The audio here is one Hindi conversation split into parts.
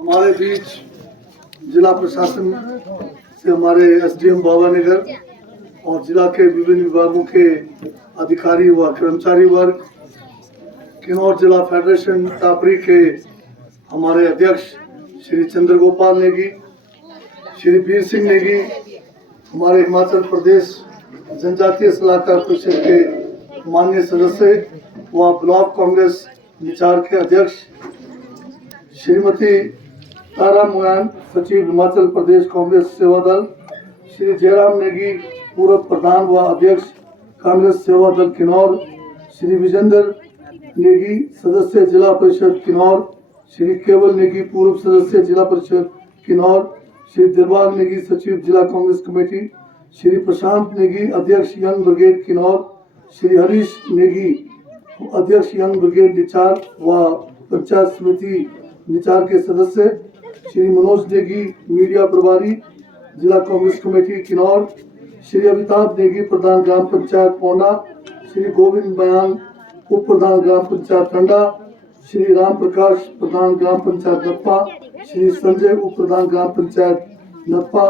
हमारे बीच जिला प्रशासन से हमारे एसडीएम बाबानगर और जिला के विभिन्न विभागों के अधिकारी व कर्मचारी वर्ग, किन्नौर जिला फेडरेशन टापरी के हमारे अध्यक्ष श्री चंद्रगोपाल नेगी, श्री वीर सिंह नेगी, हमारे हिमाचल प्रदेश जनजातीय सलाहकार परिषद के माननीय सदस्य व ब्लॉक कांग्रेस निचार के अध्यक्ष श्रीमती तारा मोयान, सचिव हिमाचल प्रदेश कांग्रेस सेवा दल, श्री जयराम नेगी, पूर्व प्रधान व अध्यक्ष कांग्रेस सेवा दल किन्नौर, श्री विजेंद्र नेगी, सदस्य जिला परिषद किन्नौर, श्री केवल नेगी, पूर्व सदस्य जिला परिषद किन्नौर, श्री दिलबाग नेगी, सचिव जिला कांग्रेस कमेटी, श्री प्रशांत नेगी, अध्यक्ष यंग ब्रिगेड किन्नौर, श्री हरीश नेगी, अध्यक्ष यंग ब्रिगेड निचार व पंचायत समिति निचार के सदस्य, श्री मनोज नेगी, मीडिया प्रभारी जिला कांग्रेस कमेटी किन्नौर, श्री अमिताभ नेगी, प्रधान ग्राम पंचायत पोंडा, श्री गोविंद बयान, उप प्रधान ग्राम पंचायत टंडा, श्री राम प्रकाश, प्रधान ग्राम पंचायत नप्पा, श्री संजय, उप प्रधान ग्राम पंचायत नप्पा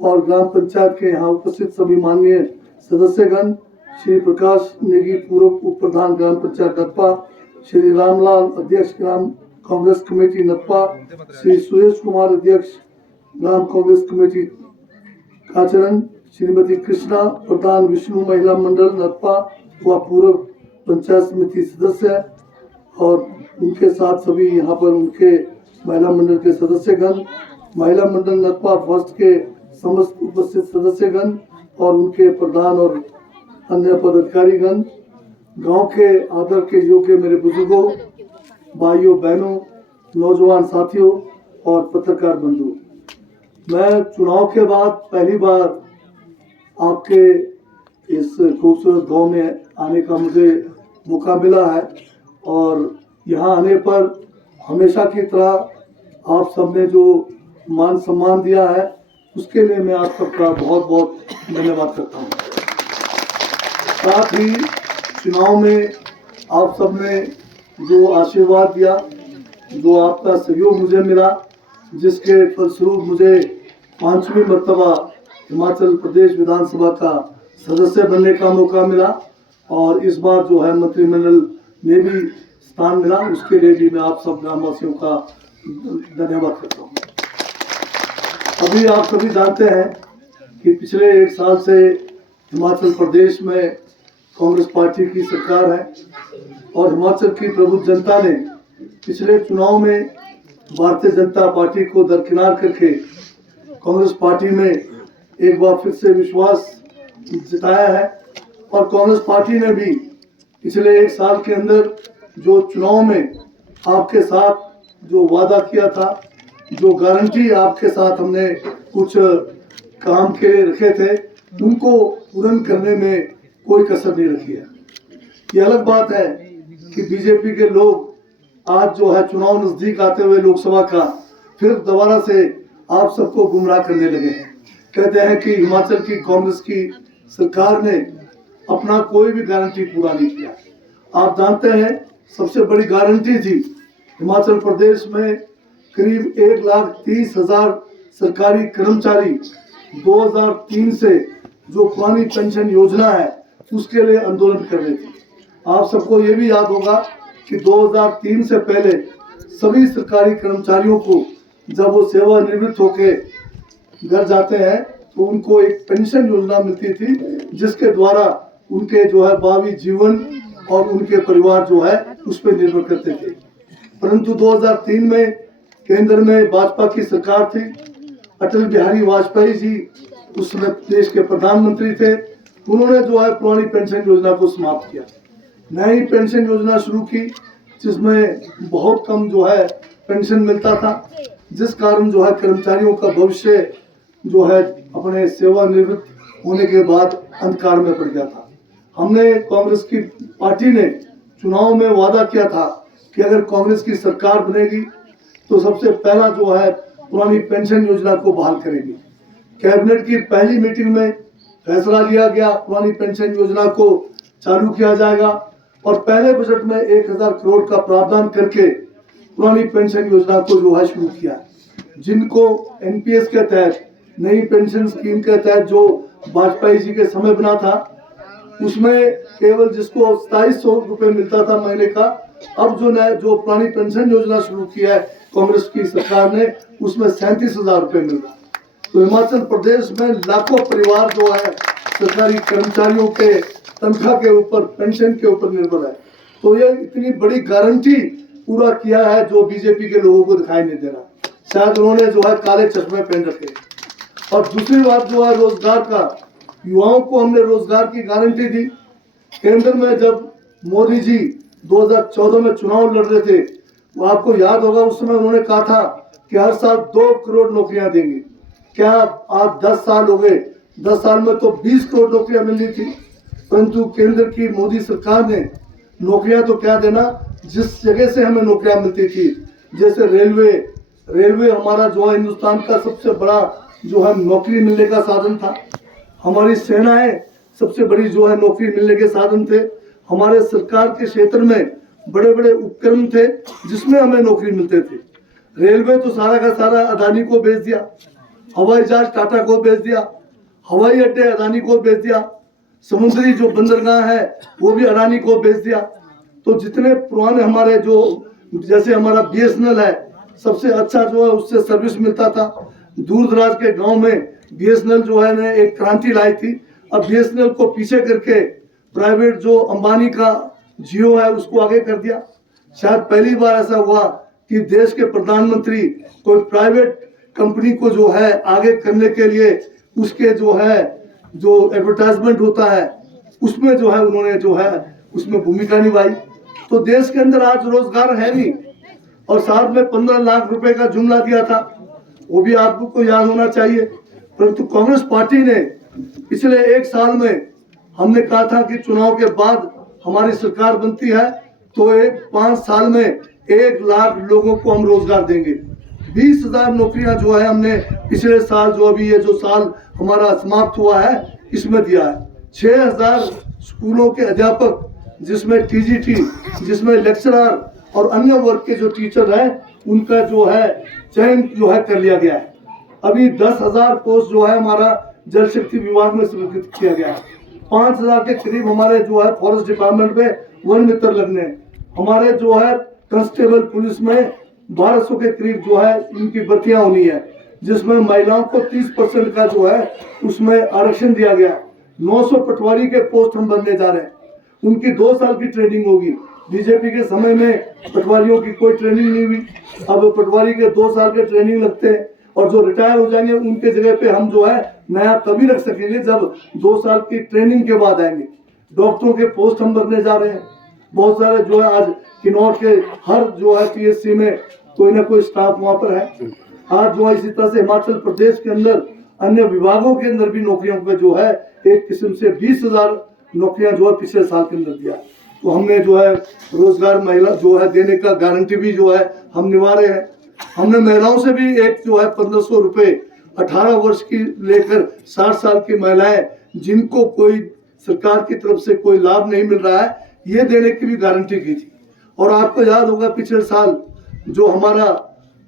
और ग्राम पंचायत के यहाँ उपस्थित सभी माननीय सदस्यगण, श्री प्रकाश नेगी, पूर्व उप प्रधान ग्राम पंचायत नप्पा, श्री रामलाल, अध्यक्ष ग्राम कांग्रेस कमेटी नप्पा, श्री सुरेश कुमार, अध्यक्ष ग्राम कांग्रेस कमेटी काचरन, श्रीमती कृष्णा, प्रधान विष्णु महिला मंडल नप्पा व पूर्व पंचायत समिति सदस्य और उनके साथ सभी यहाँ पर उनके महिला मंडल के सदस्यगण, महिला मंडल नप्पा फर्स्ट के समस्त उपस्थित सदस्यगण और उनके प्रधान और अन्य पदाधिकारीगण, गांव के आदर के योग्य मेरे बुजुर्गों, भाइयों बहनों, नौजवान साथियों और पत्रकार बंधु, मैं चुनाव के बाद पहली बार आपके इस खूबसूरत गांव में आने का मुझे मौका मिला है और यहाँ आने पर हमेशा की तरह आप सबने जो मान सम्मान दिया है उसके लिए मैं आप सबका बहुत बहुत धन्यवाद करता हूँ। साथ ही चुनाव में आप सबने जो आशीर्वाद दिया, जो आपका सहयोग मुझे मिला, जिसके फलस्वरूप मुझे 5वीं मर्तबा हिमाचल प्रदेश विधानसभा का सदस्य बनने का मौका मिला और इस बार जो है मंत्रिमंडल में भी स्थान मिला, उसके लिए भी मैं आप सब ग्रामवासियों का धन्यवाद करता हूँ। अभी आप सभी जानते हैं कि पिछले 1 साल से हिमाचल प्रदेश में कांग्रेस पार्टी की सरकार है और हिमाचल की प्रबुद्ध जनता ने पिछले चुनाव में भारतीय जनता पार्टी को दरकिनार करके कांग्रेस पार्टी में एक बार फिर से विश्वास जताया है और कांग्रेस पार्टी ने भी पिछले 1 साल के अंदर जो चुनाव में आपके साथ जो वादा किया था, जो गारंटी आपके साथ हमने कुछ काम के रखे थे, उनको पूर्ण करने में कोई कसर नहीं रखी है। ये अलग बात है कि बीजेपी के लोग आज जो है चुनाव नजदीक आते हुए लोकसभा का फिर दोबारा से आप सबको गुमराह करने लगे हैं। कहते हैं कि हिमाचल की कांग्रेस की सरकार ने अपना कोई भी गारंटी पूरा नहीं किया। आप जानते हैं सबसे बड़ी गारंटी थी हिमाचल प्रदेश में करीब 1,30,000 सरकारी कर्मचारी 2003 से जो पुरानी पेंशन योजना है उसके लिए आंदोलन कर रहे थे। आप सबको ये भी याद होगा कि 2003 से पहले सभी सरकारी कर्मचारियों को जब वो सेवानिवृत्त होके घर जाते हैं तो उनको एक पेंशन योजना मिलती थी जिसके द्वारा उनके जो है भावी जीवन और उनके परिवार जो है उस पर निर्भर करते थे। परंतु 2003 में केंद्र में भाजपा की सरकार थी, अटल बिहारी वाजपेयी जी उस समय देश के प्रधानमंत्री थे। उन्होंने जो है पुरानी पेंशन योजना को समाप्त किया, नई पेंशन योजना शुरू की जिसमें बहुत कम जो है पेंशन मिलता था, जिस कारण जो है कर्मचारियों का भविष्य जो है अपने सेवानिवृत्त होने के बाद अंधकार में पड़ गया था। हमने कांग्रेस की पार्टी ने चुनाव में वादा किया था कि अगर कांग्रेस की सरकार बनेगी तो सबसे पहला जो है पुरानी पेंशन योजना को बहाल करेगी। कैबिनेट की पहली मीटिंग में फैसला लिया गया, पुरानी पेंशन योजना को चालू किया जाएगा और पहले बजट में 1,000 करोड़ का प्रावधान करके पुरानी पेंशन योजना को जो है शुरू किया, जिनको एनपीएस के तहत नई पेंशन स्कीम के तहत जो वाजपेयी जी के समय बना था, उसमें केवल जिसको 2700 रुपए मिलता था महीने का, अब जो पुरानी पेंशन योजना शुरू किया है कांग्रेस की सरकार ने, उसमें 37,000 रुपए मिल रहा है। तो हिमाचल प्रदेश में लाखों परिवार जो है सरकारी कर्मचारियों के तनख्वाह के ऊपर, पेंशन के ऊपर निर्भर है। तो ये इतनी बड़ी गारंटी पूरा किया है जो बीजेपी के लोगों को दिखाई नहीं दे रहा, शायद उन्होंने जो है काले चश्मे पहन रखे। और दूसरी बात जो है रोजगार का, युवाओं को हमने रोजगार की गारंटी दी। केंद्र में जब मोदी जी 2014 में चुनाव लड़ रहे थे, वो आपको याद होगा, उस समय उन्होंने कहा था कि हर साल 2 करोड़ नौकरियां देंगे। क्या आज 10 साल हो गए, 10 साल में तो 20 करोड़ नौकरियां मिल रही थी, परंतु केंद्र की मोदी सरकार ने नौकरियां तो क्या देना, जिस जगह से हमें नौकरियां मिलती थी, जैसे रेलवे हमारा जो है हिंदुस्तान का सबसे बड़ा जो है नौकरी मिलने का साधन था। हमारी सेनाएं सबसे बड़ी जो है नौकरी मिलने के साधन थे। हमारे सरकार के क्षेत्र में बड़े बड़े उपक्रम थे जिसमें हमें नौकरी मिलते थे। रेलवे तो सारा का सारा अदानी को बेच दिया, हवाई जहाज टाटा को बेच दिया, हवाई अड्डे अदानी को बेच दिया, समुद्री जो बंदरगाह है वो भी अदानी को बेच दिया। तो जितने पुराने हमारे जो, जैसे हमारा बीएसएनएल है, सबसे अच्छा जो है उससे सर्विस मिलता था। दूर दराज के गांव में बीएसएनएल जो है ने एक क्रांति लाई थी। अब बीएसएनएल को पीछे करके प्राइवेट जो अंबानी का जियो है उसको आगे कर दिया। शायद पहली बार ऐसा हुआ कि देश के प्रधानमंत्री कोई प्राइवेट कंपनी को जो है आगे करने के लिए उसके जो है जो एडवर्टाइजमेंट होता है उसमें जो है उन्होंने जो है उसमें भूमिका निभाई। तो देश के अंदर आज रोजगार है नहीं। और साथ में 15 लाख रुपए का जुमला दिया था, वो भी आपको याद होना चाहिए। परंतु कांग्रेस पार्टी ने पिछले 1 साल में, हमने कहा था कि चुनाव के बाद हमारी सरकार बनती है तो 5 साल में 1 लाख लोगों को हम रोजगार देंगे। 20,000 नौकरियां जो है हमने पिछले साल, जो अभी ये जो साल हमारा समाप्त हुआ है, इसमें दिया है। 6,000 स्कूलों के अध्यापक, जिसमें टीजीटी, जिसमें लेक्चरर और अन्य वर्ग के जो टीचर हैं, उनका जो है चयन जो है कर लिया गया है। अभी 10,000 पोस्ट जो है हमारा जल शक्ति विभाग में स्वीकृत किया गया है। 5,000 के करीब हमारे जो है फॉरेस्ट डिपार्टमेंट में वन मित्र लगने, हमारे जो है कांस्टेबल पुलिस में 1200 के करीब जो है इनकी भर्तियां होनी है, जिसमें महिलाओं को 30% का जो है उसमें आरक्षण दिया गया। 900 पटवारी के पोस्ट हम बनने जा रहे हैं, उनकी 2 साल की ट्रेनिंग होगी। बीजेपी के समय में पटवारियों की कोई ट्रेनिंग नहीं हुई, अब पटवारी के 2 साल के ट्रेनिंग लगते हैं। और जो रिटायर हो जाएंगे उनके जगह पे हम जो है नया तभी रख सकेंगे जब 2 साल की ट्रेनिंग के बाद आएंगे। डॉक्टरों के पोस्ट हम भरने जा रहे हैं। बहुत सारे जो है आज किन्नौर के हर जो है पीएचसी में कोई ना कोई स्टाफ वहाँ पर है। आज जो है इसी तरह से हिमाचल प्रदेश के अंदर अन्य विभागों के अंदर भी नौकरियों पे जो है एक किस्म से 20,000 नौकरियां जो है पिछले साल के अंदर दिया। तो हमने जो है रोजगार महिला जो है देने का गारंटी भी जो है हम निभा रहे हैं। हमने महिलाओं से भी एक जो है 1,500 रुपए 18 वर्ष की लेकर 60 साल की महिलाएं जिनको कोई सरकार की तरफ से कोई लाभ नहीं मिल रहा है, ये देने की भी गारंटी की थी। और आपको याद होगा पिछले साल जो हमारा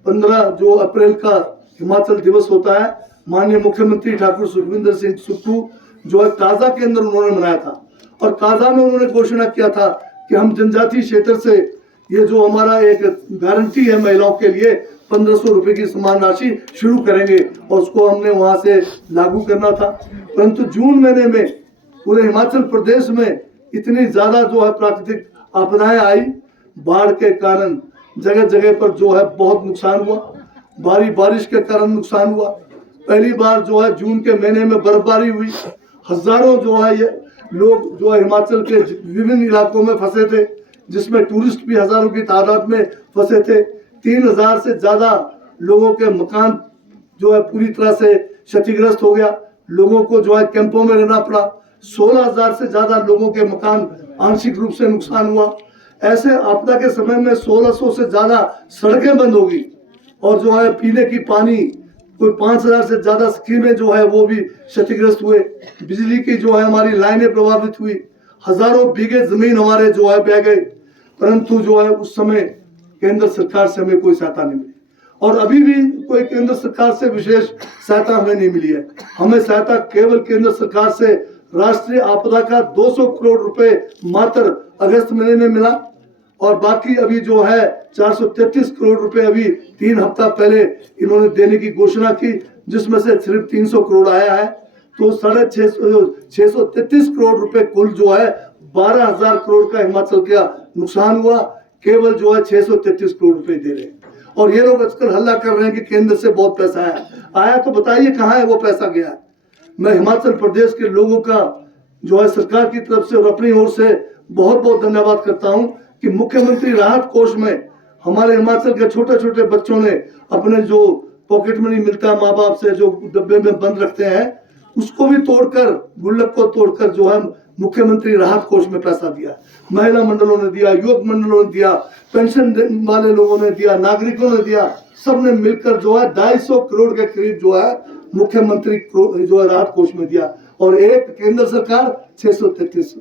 15 जो अप्रैल का हिमाचल दिवस होता है, माननीय मुख्यमंत्री ठाकुर सुखविंदर सिंह सुक्खू जो है काजा के अंदर उन्होंने मनाया था। और काजा में उन्होंने घोषणा किया था कि हम जनजातीय क्षेत्र से ये जो हमारा एक गारंटी है महिलाओं के लिए 1,500 रुपए की समान राशि शुरू करेंगे और उसको हमने वहां से लागू करना था। परंतु जून महीने में पूरे हिमाचल प्रदेश में इतनी ज्यादा जो है प्राकृतिक आपदाएं आई, बाढ़ के कारण जगह जगह पर जो है बहुत नुकसान हुआ, भारी बारिश के कारण नुकसान हुआ। पहली बार जो है जून के महीने में बर्फबारी हुई, हजारों जो है ये लोग जो है हिमाचल के विभिन्न इलाकों में फंसे थे, जिसमें टूरिस्ट भी हजारों की तादाद में फंसे थे। 3,000 से ज्यादा लोगों के मकान जो है पूरी तरह से क्षतिग्रस्त हो गया, लोगों को जो है कैंपों में रहना पड़ा। 16,000 से ज्यादा लोगों के मकान आंशिक रूप से नुकसान हुआ। ऐसे आपदा के समय में 1,600 से ज्यादा सड़कें बंद होगी और जो है पीने की पानी कोई 5,000 से ज्यादा स्कीमें जो है वो भी क्षतिग्रस्त हुए। बिजली की जो है हमारी लाइनें प्रभावित हुई, हजारों बीघे जमीन हमारे जो है बह गए। परंतु जो है उस समय केंद्र सरकार से हमें कोई सहायता नहीं मिली और अभी भी कोई केंद्र सरकार से विशेष सहायता हमें नहीं मिली है। हमें सहायता केवल केंद्र सरकार से राष्ट्रीय आपदा का 200 करोड़ रुपए मात्र अगस्त महीने में मिला और बाकी अभी जो है 433 करोड़ रुपए अभी 3 हफ्ता पहले इन्होंने देने की घोषणा की, जिसमें से सिर्फ 300 करोड़ आया है। तो 633 करोड़ रुपए कुल जो है 12,000 करोड़ का हिमाचल का नुकसान हुआ, केवल जो है 633 करोड़ रुपए दे रहे हैं। और ये लोग आजकल हल्ला कर रहे हैं कि केंद्र से बहुत पैसा आया तो बताइए कहाँ है वो पैसा गया। मैं हिमाचल प्रदेश के लोगों का जो है सरकार की तरफ से और अपनी ओर से बहुत बहुत धन्यवाद करता हूं कि मुख्यमंत्री राहत कोष में हमारे हिमाचल के छोटे छोटे बच्चों ने अपने जो पॉकेट मनी मिलता है माँ बाप से जो डब्बे में बंद रखते हैं उसको भी तोड़कर, गुल्लक को तोड़कर जो है मुख्यमंत्री राहत कोष में पैसा दिया। महिला मंडलों ने दिया, युवक मंडलों ने दिया, पेंशन वाले लोगों ने दिया, नागरिकों ने दिया, सबने मिलकर जो है 250 करोड़ के करीब जो है मुख्यमंत्री जो है राहत कोष में दिया और एक केंद्र सरकार 633।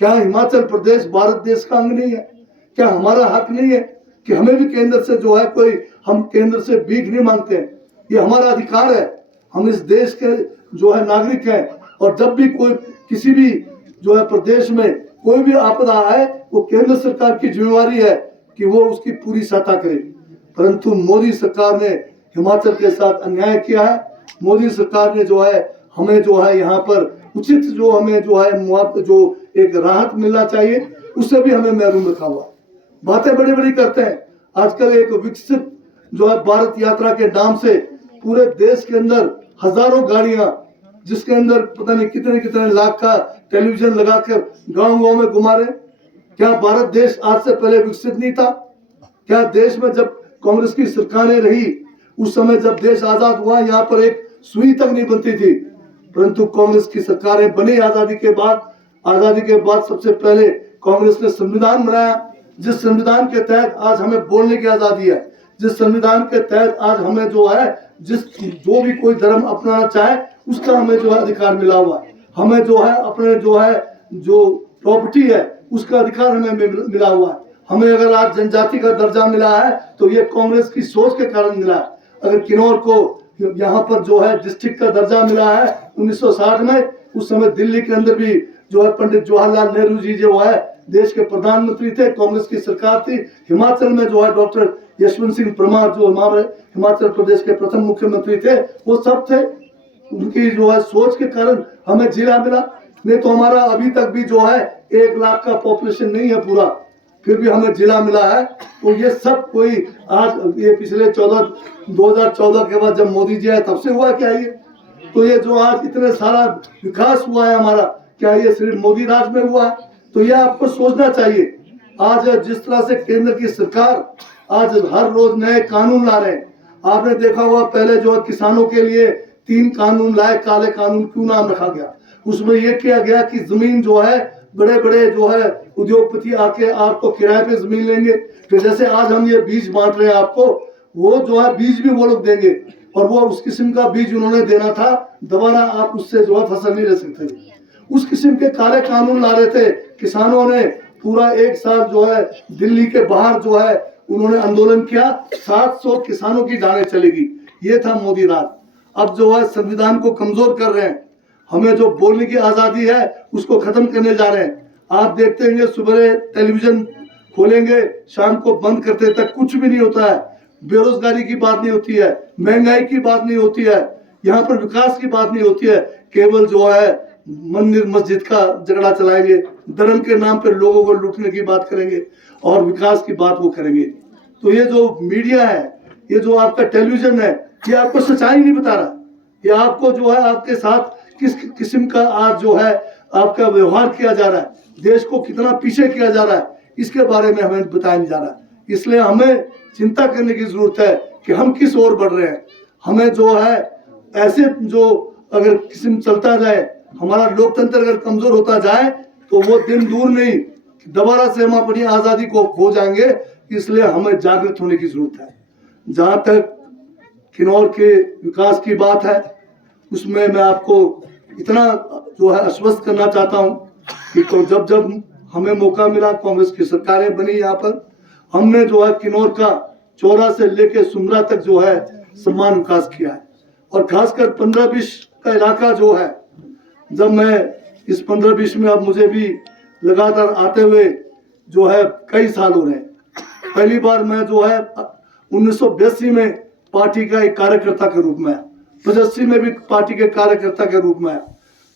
क्या हिमाचल प्रदेश भारत देश का अंग नहीं है? क्या हमारा हक नहीं है कि हमें भी केंद्र से जो है कोई, हम केंद्र से भीख नहीं मांगते हैं, ये हमारा अधिकार है। हम इस देश के जो है नागरिक हैं और जब भी कोई किसी भी जो है प्रदेश में कोई भी आपदा आए वो केंद्र सरकार की जिम्मेवारी है कि वो उसकी पूरी सहायता करे। परंतु मोदी सरकार ने हिमाचल के साथ अन्याय किया है। मोदी सरकार ने जो है हमें जो है यहाँ पर उचित जो हमें जो है मुआवजा जो एक राहत मिलना चाहिए उससे भी हमें महरूम रखा हुआ। बातें बड़ी बड़ी करते हैं। आजकल एक विकसित जो है भारत यात्रा के नाम से पूरे देश के अंदर हजारों गाड़ियां, जिसके अंदर पता नहीं कितने कितने लाख का टेलीविजन लगाकर गांव गांव में घुमा रहे। क्या भारत देश आज से पहले विकसित नहीं था? क्या देश में जब कांग्रेस की सरकारें रही उस समय जब देश आजाद हुआ यहाँ पर एक सुई तक नहीं बनती थी, परंतु कांग्रेस की सरकारें बनी आजादी के बाद सबसे पहले कांग्रेस ने संविधान बनाया, जिस संविधान के तहत आज हमें बोलने की आजादी है, जिस संविधान के तहत आज हमें जो है जो भी कोई धर्म अपनाना चाहे उसका हमें जो है अधिकार मिला हुआ है। हमें जो है अपने जो प्रॉपर्टी है उसका अधिकार हमें मिला हुआ है। हमें अगर आज जनजाति का दर्जा मिला है तो ये कांग्रेस की सोच के कारण मिला है। अगर किन्नौर को यहाँ पर जो है डिस्ट्रिक्ट का दर्जा मिला है 1960 में, उस समय दिल्ली के अंदर भी जो है पंडित जवाहरलाल नेहरू जी जो है देश के प्रधानमंत्री थे, कांग्रेस की सरकार थी। हिमाचल में जो है डॉक्टर यशवंत सिंह परमार जो हमारे हिमाचल प्रदेश के प्रथम मुख्यमंत्री थे, वो सब थे। उनकी जो है सोच के कारण हमें जिला मिला, नहीं तो हमारा अभी तक भी जो है 1 लाख का पॉपुलेशन नहीं है पूरा, फिर भी हमें जिला मिला है। तो ये सब कोई आज ये पिछले 2014 के बाद जब मोदी जी आए तब से हुआ क्या? ये तो ये जो आज इतने सारा विकास हुआ है हमारा, क्या ये सिर्फ मोदी राज में हुआ है? तो ये आपको सोचना चाहिए। आज जिस तरह से केंद्र की सरकार आज हर रोज नए कानून ला रहे हैं, आपने देखा हुआ पहले जो है किसानों के लिए 3 कानून लाए, काले कानून क्यों नाम रखा गया? उसमें यह किया गया कि जमीन जो है बड़े बड़े जो है उद्योगपति आके आपको किराए पे जमीन लेंगे, फिर जैसे आज हम ये बीज बांट रहे हैं आपको, वो जो है बीज भी वो लोग देंगे और वो उस किस्म का बीज उन्होंने देना था, दोबारा आप उससे जो है फसल नहीं ले सकते। उस किस्म के काले कानून ला रहे थे। किसानों ने पूरा 1 साल जो है दिल्ली के बाहर जो है उन्होंने आंदोलन किया, 700 किसानों की डालें चलेगी। ये था मोदी राज। अब जो है संविधान को कमजोर कर रहे हैं, हमें जो बोलने की आजादी है उसको खत्म करने जा रहे हैं। आप देखते हैं सुबह टेलीविजन खोलेंगे शाम को बंद करते तक कुछ भी नहीं होता है। बेरोजगारी की बात नहीं होती है, महंगाई की बात नहीं होती है, यहाँ पर विकास की बात नहीं होती है। केवल जो है मंदिर मस्जिद का झगड़ा चलाएंगे, धर्म के नाम पर लोगों को लूटने की बात करेंगे और विकास की बात वो करेंगे। तो ये जो मीडिया है, ये जो आपका टेलीविजन है, ये आपको सच्चाई नहीं बता रहा। ये आपको जो है आपके साथ किस किस्म का आज जो है आपका व्यवहार किया जा रहा है, देश को कितना पीछे किया जा रहा है, इसके बारे में हमें बताया नहीं जा रहा। इसलिए हमें चिंता करने की जरूरत है कि हम किस ओर बढ़ रहे हैं। हमें जो है ऐसे जो अगर किस्म चलता जाए, हमारा लोकतंत्र अगर कमजोर होता जाए तो वो दिन दूर नहीं, दोबारा से हम अपनी आजादी को खो जाएंगे। इसलिए हमें जागृत होने की जरूरत है। जहां तक किन्नौर के विकास की बात है, उसमें मैं आपको इतना जो है आश्वस्त करना चाहता हूं कि तो जब जब हमें मौका मिला, कांग्रेस की सरकारें बनी यहाँ पर, हमने जो है किन्नौर का चौरा से लेके सुमरा तक जो है समान विकास किया है। और खासकर 15-20 का इलाका जो है, जब मैं इस 15-20 में अब मुझे भी लगातार आते हुए जो है कई साल हो रहे हैं। पहली बार मैं जो है 1982 में पार्टी का एक कार्यकर्ता के रूप में आया, 85 में भी पार्टी के कार्यकर्ता के रूप में आया।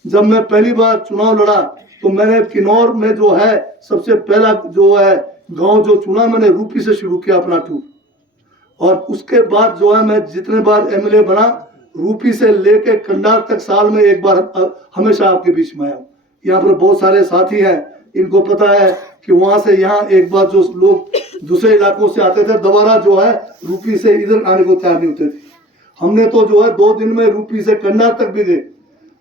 जब मैं पहली बार चुनाव लड़ा तो मैंने किन्नौर में जो है सबसे पहला जो है गांव जो चुना, मैंने रूपी से शुरू किया अपना टूर। और उसके बाद जो है मैं जितने बार एमएलए बना, रूपी से लेके कंडार तक साल में एक बार हमेशा आपके बीच में आया हूँ। यहाँ पर बहुत सारे साथी हैं, इनको पता है कि वहां से यहाँ एक बार जो लोग दूसरे इलाकों से आते थे, दोबारा जो है रूपी से इधर आने को तैयार नहीं होते थे। हमने तो जो है 2 दिन में रूपी से कंडार तक भी गए,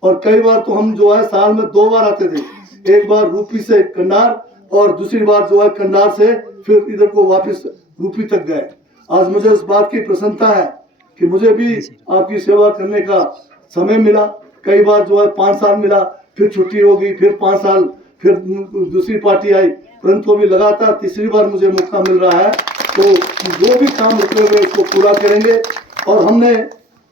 और कई बार तो हम जो है साल में 2 बार आते थे, एक बार रूपी से कंडार और दूसरी बार जो है कंडार से फिर इधर को वापस रूपी तक गए। आज मुझे इस बात की प्रसन्नता है कि मुझे भी आपकी सेवा करने का समय मिला। कई बार जो है 5 साल मिला, फिर छुट्टी हो गई, फिर 5 साल, फिर दूसरी पार्टी आई, परंतु अभी लगातार तीसरी बार मुझे मौका मिल रहा है। तो जो भी काम रुके हुए उसको पूरा करेंगे। और हमने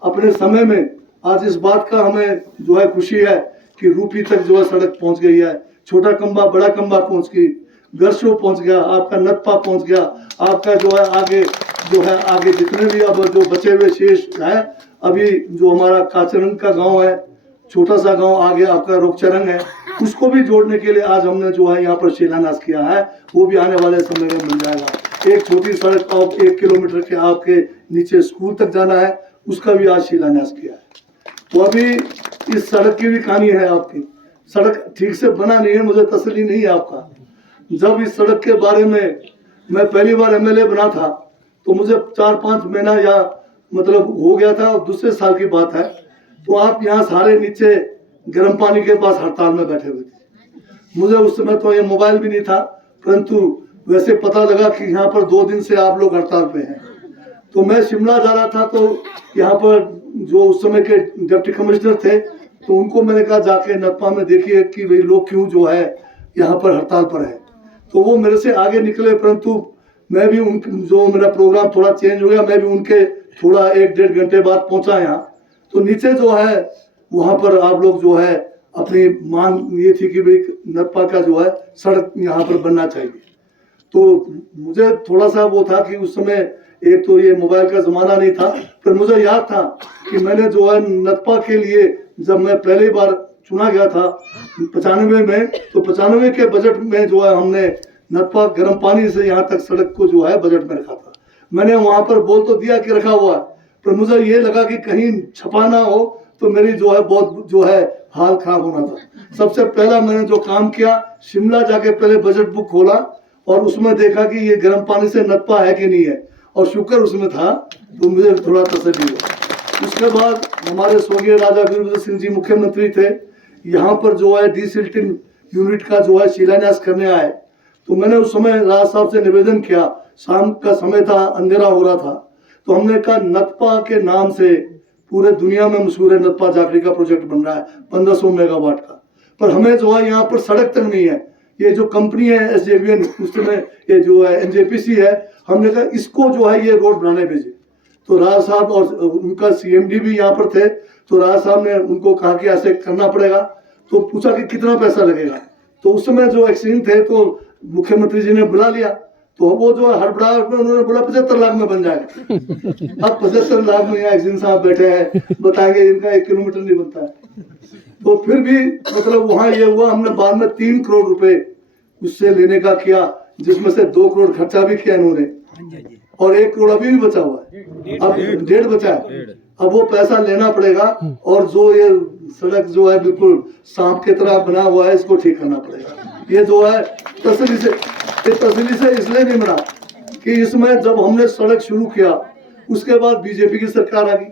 अपने समय में आज इस बात का हमें जो है खुशी है कि रूपी तक जो है सड़क पहुंच गई है, छोटा कंबा बड़ा कंबा पहुंच गई, गरशो पहुंच गया, आपका नतपा पहुंच गया, आपका जो है आगे जितने भी अब जो बचे हुए शेष है, अभी जो हमारा काचरंग का गांव है, छोटा सा गांव आगे आपका रोकचरंग है, उसको भी जोड़ने के लिए आज हमने जो है यहाँ पर शिलान्यास किया है। वो भी आने वाले समय में मिल जाएगा। एक छोटी सड़क 1 किलोमीटर के आपके नीचे स्कूल तक जाना है, उसका भी आज शिलान्यास किया है। तो अभी इस सड़क की भी कहानी है आपकी। सड़क ठीक से बना नहीं है, मुझे तसल्ली नहीं है आपका। जब इस सड़क के बारे में मैं पहली बार एमएलए बना था तो मुझे 4-5 महीना या मतलब हो गया था, और दूसरे साल की बात है, तो आप यहाँ सारे नीचे गर्म पानी के पास हड़ताल में बैठे हुए थे। मुझे उस समय तो ये मोबाइल भी नहीं था, परंतु वैसे पता लगा कि यहाँ पर 2 दिन से आप लोग हड़ताल पे हैं। तो मैं शिमला जा रहा था, तो यहाँ पर जो उस समय के डिप्टी कमिश्नर थे, तो उनको मैंने कहा जाके नतपा में देखिए कि भाई लोग क्यों जो है यहाँ पर हड़ताल पर है। तो वो मेरे से आगे निकले, परंतु मैं भी उन जो मेरा प्रोग्राम थोड़ा चेंज हो गया, मैं भी उनके थोड़ा 1-1.5 घंटे बाद पहुंचा यहाँ। तो नीचे जो है वहां पर आप लोग जो है अपनी मांग ये थी कि भाई नतपा का जो है सड़क यहाँ पर बनना चाहिए। तो मुझे थोड़ा सा वो था कि उस समय एक तो ये मोबाइल का जमाना नहीं था, पर मुझे याद था कि मैंने जो है नतपा के लिए जब मैं पहली बार चुना गया था 95 में, तो 95 के बजट में जो है हमने नतपा गर्म पानी से यहाँ तक सड़क को जो है बजट में रखा था। मैंने वहां पर बोल तो दिया कि रखा हुआ है, पर मुझे ये लगा कि कहीं छपा ना हो तो मेरी जो है बहुत जो है हाल खराब होना था। सबसे पहला मैंने जो काम किया, शिमला जाके पहले बजट बुक खोला और उसमें देखा कि ये गर्म पानी से नतपा है कि नहीं है, और शुक्र उसमें था, तो मुझे थोड़ा तसल्ली हुआ। उसके बाद हमारे स्वर्गीय राजा वीरभद्र सिंह जी मुख्यमंत्री थे, यहाँ पर जो है डीसिल्टिंग यूनिट का जो है शिलान्यास करने आए। तो मैंने उस समय राज साहब से निवेदन किया, शाम का समय था, अंधेरा हो रहा था, तो हमने कहा नतपा के नाम से पूरे दुनिया में मशहूर है नतपा जाखड़ी का प्रोजेक्ट बन रहा है 1500 मेगावाट का, पर हमें जो है यहाँ पर सड़क तक नहीं है। ये जो कंपनी है SJVN, उसमें ये जो है NJPC है, हमने कहा इसको जो है ये रोड बनाने भेजे। तो राज साहब और उनका CMD भी यहाँ पर थे, तो राज साहब ने उनको कहा कि ऐसे करना पड़ेगा। तो पूछा कि कितना पैसा लगेगा, तो उस समय जो एक्सीडेंट थे तो मुख्यमंत्री जी ने बुला लिया, तो वो जो हड़बड़ा उन्होंने बोला 75 लाख में बन जाएगा। अब 75 लाख में यहाँ एक्सीडेंट साहब बैठे हैं, बताएंगे इनका 1 किलोमीटर नहीं बनता है। तो फिर भी मतलब वहाँ ये हुआ, हमने बाद में 3 करोड़ रुपए उससे लेने का किया, जिसमें से 2 करोड़ खर्चा भी किया इन्होंने, और 1 करोड़ अभी भी बचा हुआ है, अब 1.5 बचा है। अब वो पैसा लेना पड़ेगा, और जो ये सड़क जो है बिल्कुल सांप की तरह बना हुआ है, इसको ठीक करना पड़ेगा। ये जो है तसल्ली से इसलिए नहीं बना कि इसमें जब हमने सड़क शुरू किया उसके बाद बीजेपी की सरकार आ गई,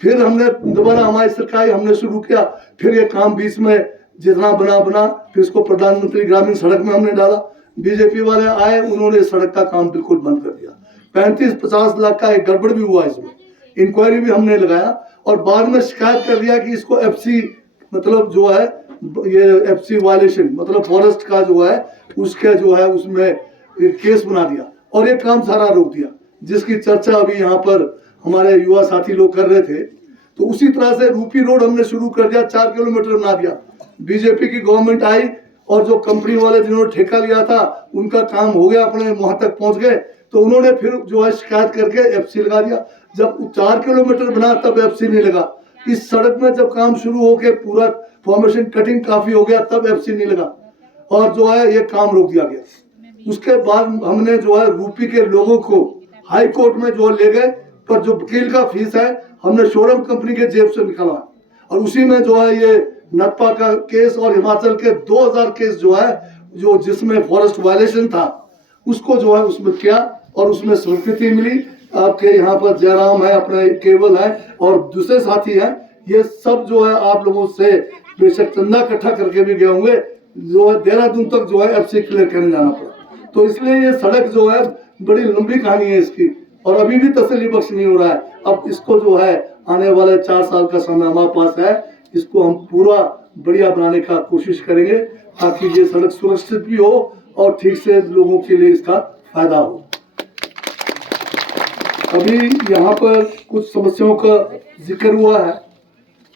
फिर हमने दोबारा हमारी सरकार हमने शुरू किया, फिर ये काम बीच में जितना बना फिर इसको प्रधानमंत्री ग्रामीण सड़क में हमने डाला। बीजेपी वाले आए, उन्होंने सड़क का काम बिल्कुल बंद कर दिया। 35-50 लाख का एक गड़बड़ भी हुआ, इसमें इंक्वायरी भी हमने लगाया, और बाद में शिकायत कर दिया कि इसको FC मतलब जो है ये FC वायलेशन मतलब फॉरेस्ट का जो है उसके जो है उसमें केस बना दिया, और ये काम सारा रोक दिया, जिसकी चर्चा अभी यहाँ पर हमारे युवा साथी लोग कर रहे थे। तो उसी तरह से रूपी रोड हमने शुरू कर दिया, 4 किलोमीटर बना दिया। बीजेपी की गवर्नमेंट आई और जो कंपनी वाले जिन्होंने ठेका लिया था उनका काम हो गया, अपने वहां तक पहुंच गए, तो उन्होंने फिर जो है शिकायत करके एफसी लगा दिया। जब 4 किलोमीटर बना तब एफसी नहीं लगा। इस सड़क में जब काम शुरू हो के पूरा फॉर्मेशन कटिंग काफी हो गया तब एफसी नहीं लगा और जो है ये काम रोक दिया गया। उसके बाद हमने जो है रूपी के लोगों को हाई कोर्ट में जो ले गए, पर जो वकील का फीस है हमने शोरूम कंपनी के जेब से निकाला और उसी में जो है ये नटपा का केस और हिमाचल के 2000 केस जो है जो जिसमें फॉरेस्ट वायलेशन था उसको जो है उसमें किया और उसमें स्वीकृति मिली। आपके यहाँ पर जयराम है, अपने केवल है और दूसरे साथी हैं, ये सब जो है आप लोगों से बेशक चंदा इकट्ठा करके भी गए होंगे, जो है देहरादून तक जो है एफसी क्लियर करने जाना पड़ा। तो इसलिए ये सड़क जो है बड़ी लंबी कहानी है इसकी और अभी भी तसल्ली बख्श नहीं हो रहा है। अब इसको जो है आने वाले 4 साल का समय हमारे पास है, इसको हम पूरा बढ़िया बनाने का कोशिश करेंगे ताकि ये सड़क सुरक्षित भी हो और ठीक से लोगों के लिए इसका फायदा हो। अभी यहाँ पर कुछ समस्याओं का जिक्र हुआ है।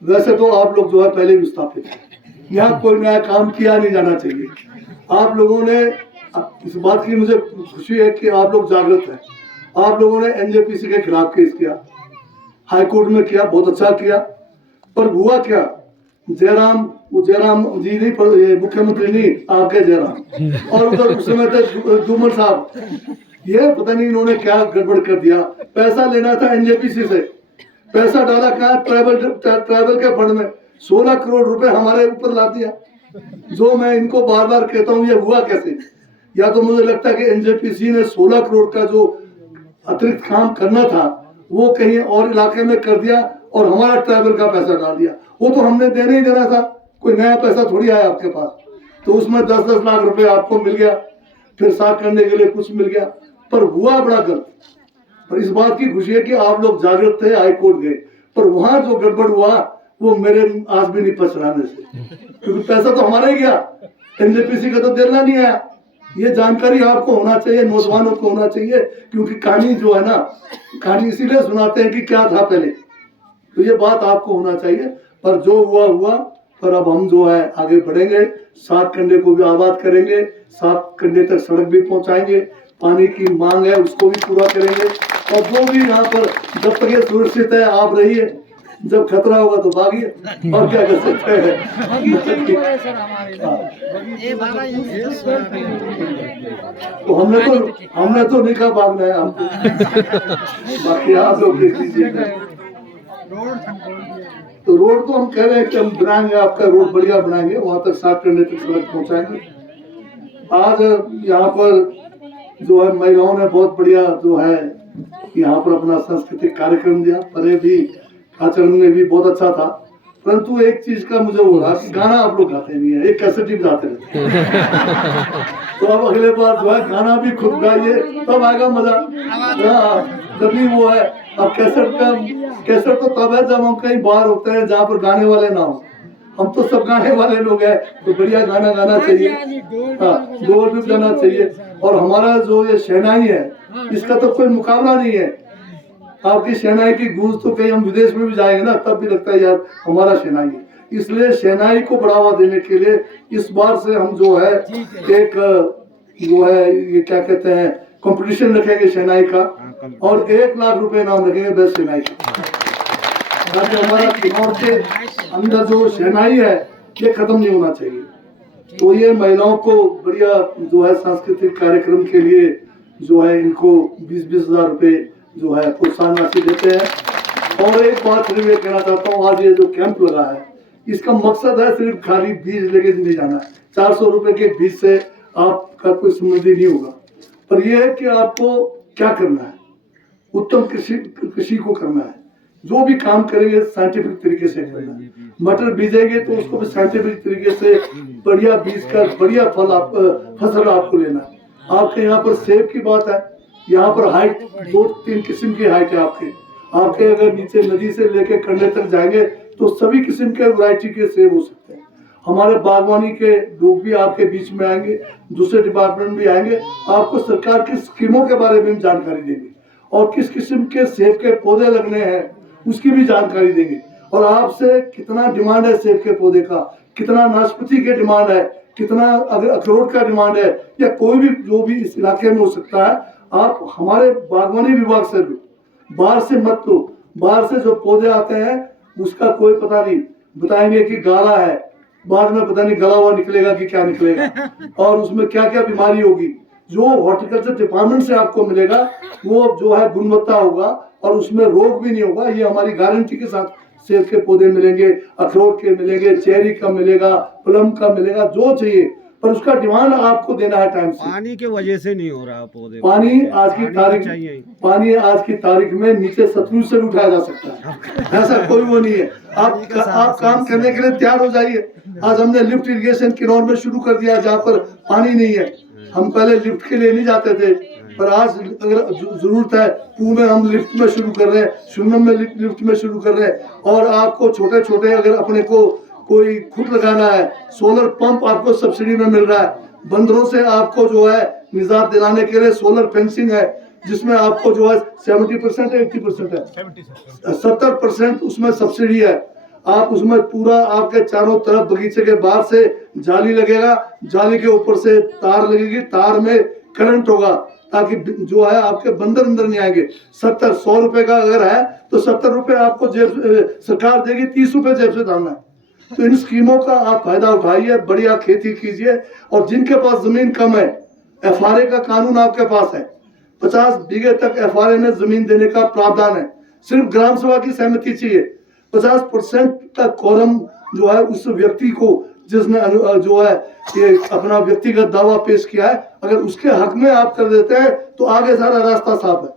वैसे तो आप लोग जो है पहले भी स्थापित है, यहाँ कोई नया काम किया नहीं जाना चाहिए। आप लोगों ने इस बात की मुझे खुशी है कि आप लोग जागृत हैं। आप लोगों ने एनजेपीसी के खिलाफ केस किया, हाई कोर्ट में किया, बहुत अच्छा किया, पर हुआ क्या? जयराम जी नहीं, पर ये मुख्यमंत्री नहीं, आपके जयराम और उधर उस समय थे धूमल साहब, ये पता नहीं इन्होंने क्या गड़बड़ कर दिया। पैसा लेना था एनजेपीसी से, पैसा डाला कहाँ? ट्रैवल के फंड में 16 करोड़ रुपए हमारे ऊपर ला दिया। जो मैं इनको बार बार कहता हूँ ये हुआ कैसे? या तो मुझे लगता है कि एनजेपीसी ने 16 करोड़ का जो अतिरिक्त काम करना था वो कहीं और इलाके में कर दिया और हमारा ट्रैवल का पैसा डाल दिया। वो तो हमने देने ही देना था, कोई नया पैसा थोड़ी आया आपके पास। तो उसमें 10-10 लाख रुपए आपको मिल गया, फिर साथ करने के लिए कुछ मिल गया, पर हुआ बड़ा गलत। पर इस बात की खुशी है कि आप लोग जागृत थे, हाई कोर्ट गए, पर वहां जो गड़बड़ हुआ वो मेरे आज भी नहीं पछताने से, क्योंकि पैसा तो हमारा ही गया, एनजेपीसी का तो देना नहीं आया। ये जानकारी आपको होना चाहिए, नौजवानों को होना चाहिए, क्योंकि कहानी जो है ना, कहानी इसीलिए सुनाते हैं कि क्या था पहले, तो ये बात आपको होना चाहिए। पर जो हुआ हुआ, पर अब हम जो है आगे बढ़ेंगे, 7 कंडे को भी आबाद करेंगे, 7 कंडे तक सड़क भी पहुंचाएंगे, पानी की मांग है उसको भी पूरा करेंगे। और जो भी यहाँ पर जब तक ये सुरक्षित है आप रहिए, जब खतरा होगा तो भागिए, और क्या कर सकते हैं। तो हमने तो नहीं कहा भागना है आपको, बाकी आप लोग देख लीजिएगा। तो रोड तो हम कह रहे हैं कि हम बनाएंगे, आपका रोड बढ़िया बनाएंगे, वहां तक 7 करने तक सड़क पहुंचाएंगे। आज यहाँ पर जो है महिलाओं ने बहुत बढ़िया जो है यहाँ पर अपना सांस्कृतिक कार्यक्रम दिया, परे भी आचरण में भी बहुत अच्छा था। परंतु एक चीज का मुझे वो रहा कि गाना आप लोग गाते नहीं है, एक कैसेट ही बजाते रहते तो अब अगले बार जो है गाना भी खुद गाइए, तब आएगा मजा। जब भी वो है, अब कैसेट तो तब है जब हम कहीं बाहर होते हैं जहाँ पर गाने वाले ना हो। हम तो सब गाने वाले लोग हैं, तो बढ़िया गाना गाना चाहिए, जोर भी गाना चाहिए। और हमारा जो ये शहनाई है इसका तो कोई मुकाबला नहीं है। आपकी शहनाई की गूंज तो कहीं हम विदेश में भी जाएंगे ना, तब भी लगता है यार हमारा शहनाई है। इसलिए शहनाई को बढ़ावा देने के लिए इस बार से हम जो है एक जो है ये क्या कहते हैं कंपटीशन रखेंगे शहनाई का, और 1 लाख रुपए नाम रखेंगे बेस्ट शहनाई का, ताकि हमारा किन्नौर के अंदर जो शहनाई है ये खत्म नहीं होना चाहिए। तो ये महिलाओं को बढ़िया जो है सांस्कृतिक कार्यक्रम के लिए जो है इनको 20-20 हजार रुपए जो है प्रोत्साहन राशि देते हैं। और एक बात फिर मैं कहना चाहता हूँ, आज ये जो कैंप लगा है इसका मकसद है सिर्फ खाली बीज लेके नहीं जाना है। 400 रुपए के बीज से आपका कोई समृद्धि नहीं होगा, पर यह है कि आपको क्या करना है, उत्तम कृषि को करना है। जो भी काम करेंगे साइंटिफिक तरीके से करना है। मटर बीजेंगे तो उसको भी साइंटिफिक तरीके से बढ़िया बीज कर बढ़िया फसल आपको लेना है। आपके यहाँ पर सेब की बात है, यहाँ पर हाइट 2-3 किस्म की हाइट है आपके अगर नीचे नदी से लेके कंडे तक जाएंगे तो सभी किस्म के वैरायटी के सेब हो सकते हैं। हमारे बागवानी के लोग भी आपके बीच में आएंगे, दूसरे डिपार्टमेंट भी आएंगे, आपको सरकार की स्कीमों के बारे में जानकारी देंगे और किस किस्म के सेब के पौधे लगने हैं उसकी भी जानकारी देंगे। और आपसे कितना डिमांड है सेब के पौधे का, कितना नाशपाती के डिमांड है, कितना अगर अखरोट का डिमांड है, या कोई भी जो भी इस इलाके में हो सकता है, आप हमारे बागवानी विभाग से लो, बाहर से मत लो। बाहर से जो पौधे आते हैं उसका कोई पता नहीं, बताएंगे कि गाला है, बाद में पता नहीं गला हुआ निकलेगा कि क्या निकलेगा और उसमें क्या क्या बीमारी होगी। जो हॉर्टिकल्चर डिपार्टमेंट से आपको मिलेगा वो जो है गुणवत्ता होगा और उसमें रोग भी नहीं होगा, ये हमारी गारंटी के साथ। सेब के पौधे मिलेंगे, अखरोट के मिलेंगे, चेरी का मिलेगा, प्लम का मिलेगा, जो चाहिए, पर उसका डिमांड आपको देना है टाइम से। पानी के वजह से नहीं हो रहा पौधे, पानी आज की तारीख चाहिए, पानी आज की तारीख में नीचे सतलुज से भी उठाया जा सकता है, ऐसा कोई वो नहीं है। आप काम करने के लिए तैयार हो जाइए। आज हमने लिफ्ट इरिगेशन किन्नौर में शुरू कर दिया जहाँ पर पानी नहीं है। हम पहले लिफ्ट के लिए नहीं जाते थे, पर आज अगर जरूरत है कुएं में हम लिफ्ट में शुरू कर रहे हैं, शून्यम में लिफ्ट में शुरू कर रहे हैं। और आपको छोटे छोटे अगर अपने को कोई खुद लगाना है, सोलर पंप आपको सब्सिडी में मिल रहा है। बंदरों से आपको जो है निजात दिलाने के लिए सोलर फेंसिंग है, जिसमें आपको जो है 70% है, 80% है, 70% उसमें सब्सिडी है। आप उसमें पूरा आपके चारों तरफ बगीचे के बाहर से जाली लगेगा, जाली के ऊपर से तार लगेगी, तार में करंट होगा ताकि जो है आपके बंदर अंदर नहीं आएंगे। 100 रुपए का अगर है तो 70 रुपए आपको जेब सरकार देगी, 30 रुपए जेब से डालना है। तो इन स्कीमों का आप फायदा उठाइए, बढ़िया खेती कीजिए। और जिनके पास जमीन कम है, FRA का कानून आपके पास है, 50 बीघे तक FRA में जमीन देने का प्रावधान है। सिर्फ ग्राम सभा की सहमति चाहिए। 50% का कोरम जो है उस व्यक्ति को जिसने जो है ये अपना व्यक्तिगत दावा पेश किया है, अगर उसके हक में आप कर देते हैं तो आगे सारा रास्ता साफ है।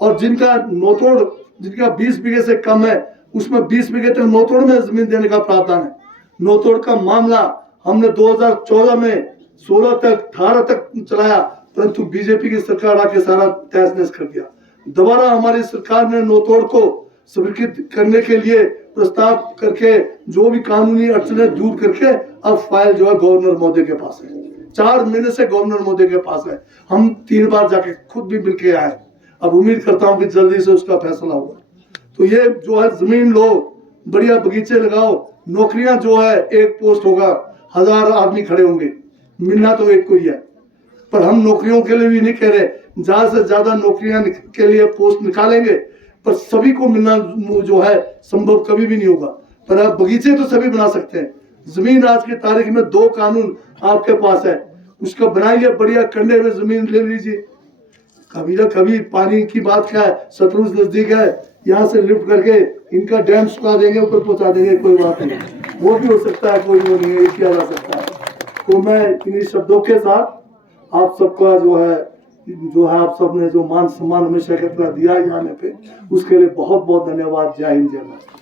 और जिनका नोतोड़, जिनका 20 बीघे से कम है, उसमें 20 बीघे तक नोतोड़ में जमीन देने का प्रावधान है। नोतोड़ का मामला हमने 2014 में 16 तक 18 तक चलाया, परंतु बीजेपी की सरकार आके सारा तहस नहस कर दिया। दोबारा हमारी सरकार ने नोतोड़ को स्वीकृत करने के लिए प्रस्ताव करके जो भी कानूनी अड़चनें दूर करके अब फाइल जो है गवर्नर महोदय के पास है। 4 महीने से गवर्नर महोदय के पास है। हम 3 बार जाके खुद भी मिलके आए। अब उम्मीद करता हूँ कि जल्दी से उसका फैसला होगा। तो ये जो है जमीन लो, बढ़िया बगीचे लगाओ, नौकरियां जो है एक पोस्ट होगा, 1000 आदमी खड़े होंगे, मिलना तो एक को ही है। पर हम नौकरियों के लिए भी नहीं कह रहे, ज्यादा से ज्यादा नौकरियां के लिए पोस्ट निकालेंगे, पर सभी को मिलना जो है संभव कभी भी नहीं होगा। पर आप बगीचे तो सभी बना सकते हैं। जमीन आज की तारीख में 2 कानून आपके पास है, उसका बनाइए, बढ़िया कंडे में जमीन ले लीजिए। कभी ना कभी पानी की बात क्या है, सतलुज नजदीक है, यहाँ से लिफ्ट करके इनका डैम सुखा देंगे, ऊपर पहुंचा देंगे, कोई बात नहीं, वो भी हो सकता है, कोई वो नहीं है, किया जा सकता है। तो मैं इन्हीं शब्दों के साथ आप सबका जो है आप सबने जो मान सम्मान हमेशा कितना दिया है आने पे, उसके लिए बहुत बहुत धन्यवाद। जय हिंद, जय भारत।